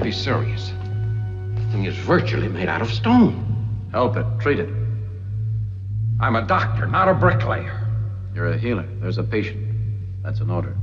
can't be serious. The thing is virtually made out of stone. Help it. Treat it. I'm a doctor, not a bricklayer. You're a healer. There's a patient. That's an order.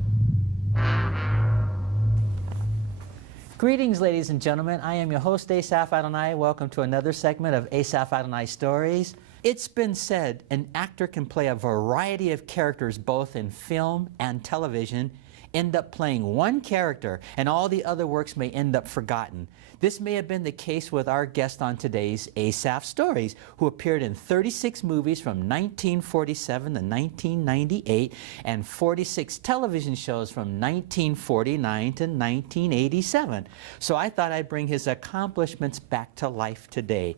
Greetings, ladies and gentlemen. I am your host, Asaph Adonai. Welcome to another segment of Asaph Adonai Stories. It's been said an actor can play a variety of characters both in film and television, end up playing one character, and all the other works may end up forgotten. This may have been the case with our guest on today's Asaph Stories, who appeared in 36 movies from 1947 to 1998 and 46 television shows from 1949 to 1987. So I thought I'd bring his accomplishments back to life today.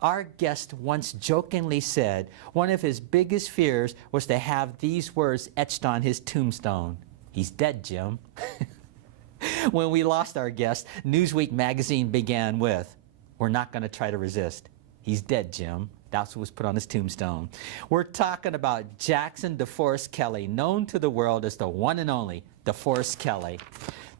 Our guest once jokingly said one of his biggest fears was to have these words etched on his tombstone. He's dead, Jim. When we lost our guest, Newsweek magazine began with, "We're not going to try to resist. He's dead, Jim." That's what was put on his tombstone. We're talking about Jackson Deforest Kelley, known to the world as the one and only Deforest Kelley.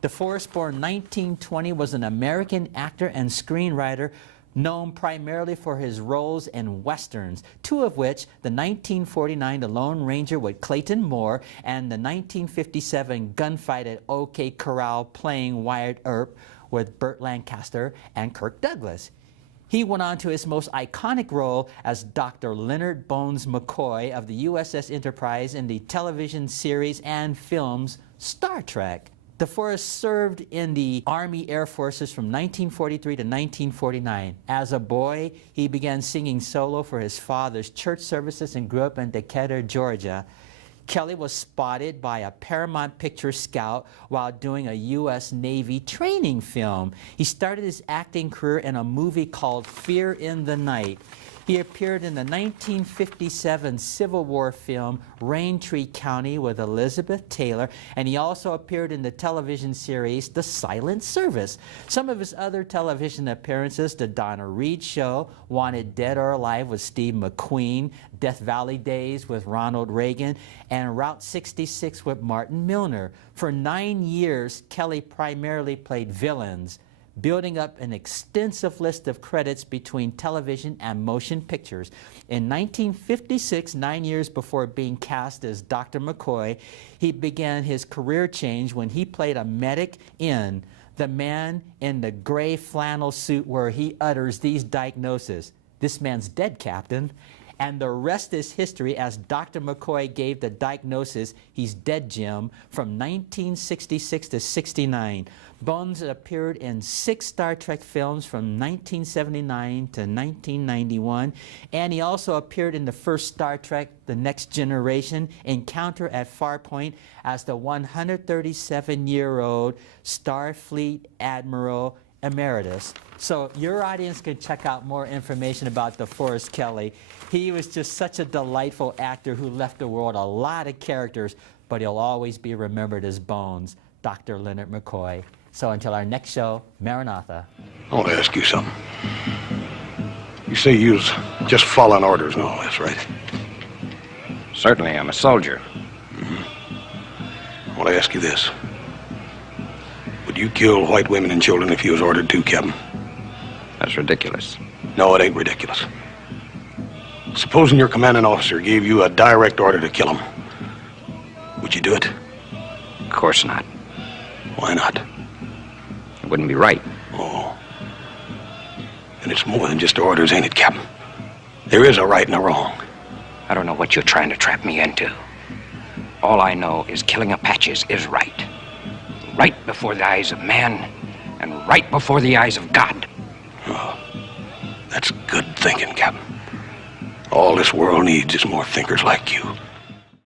Deforest, born 1920, was an American actor and screenwriter known primarily for his roles in westerns, two of which, the 1949 The Lone Ranger with Clayton Moore and the 1957 gunfight at OK Corral playing Wyatt Earp with Burt Lancaster and Kirk Douglas. He went on to his most iconic role as Dr. Leonard Bones McCoy of the USS Enterprise in the television series and films Star Trek. Deforest served in the Army Air Forces from 1943 to 1949. As a boy, he began singing solo for his father's church services and grew up in Decatur, Georgia. Kelley was spotted by a Paramount Pictures scout while doing a U.S. Navy training film. He started his acting career in a movie called Fear in the Night. He appeared in the 1957 Civil War film Raintree County with Elizabeth Taylor, and he also appeared in the television series The Silent Service. Some of his other television appearances: The Donna Reed Show, Wanted Dead or Alive with Steve McQueen, Death Valley Days with Ronald Reagan, and Route 66 with Martin Milner. For 9 years, Kelley primarily played villains, building up an extensive list of credits between television and motion pictures. In 1956, 9 years before being cast as Dr. McCoy, he began his career change when he played a medic in The Man in the Gray Flannel Suit, where he utters these diagnoses: "This man's dead, Captain." And the rest is history, as Dr. McCoy gave the diagnosis, "He's dead, Jim," from 1966 to 69. Bones appeared in 6 Star Trek films from 1979 to 1991, and he also appeared in the first Star Trek, The Next Generation, Encounter at Farpoint, as the 137-year-old Starfleet Admiral Emeritus. So your audience can check out more information about Deforest Kelley. He was just such a delightful actor who left the world a lot of characters, but he'll always be remembered as Bones, Dr. Leonard McCoy. So until our next show, Maranatha. I want to ask you something. You say you was just following orders and all this, right? Certainly, I'm a soldier. I want to ask you this. Would you kill white women and children if you was ordered to, Captain? That's ridiculous. No, it ain't ridiculous. Supposing your commanding officer gave you a direct order to kill him, would you do it? Of course not. Why not? It wouldn't be right. Oh. And it's more than just orders, ain't it, Captain? There is a right and a wrong. I don't know what you're trying to trap me into. All I know is killing Apaches is right. Right before the eyes of man, and right before the eyes of God. Oh, that's good thinking, Captain. All this world needs is more thinkers like you.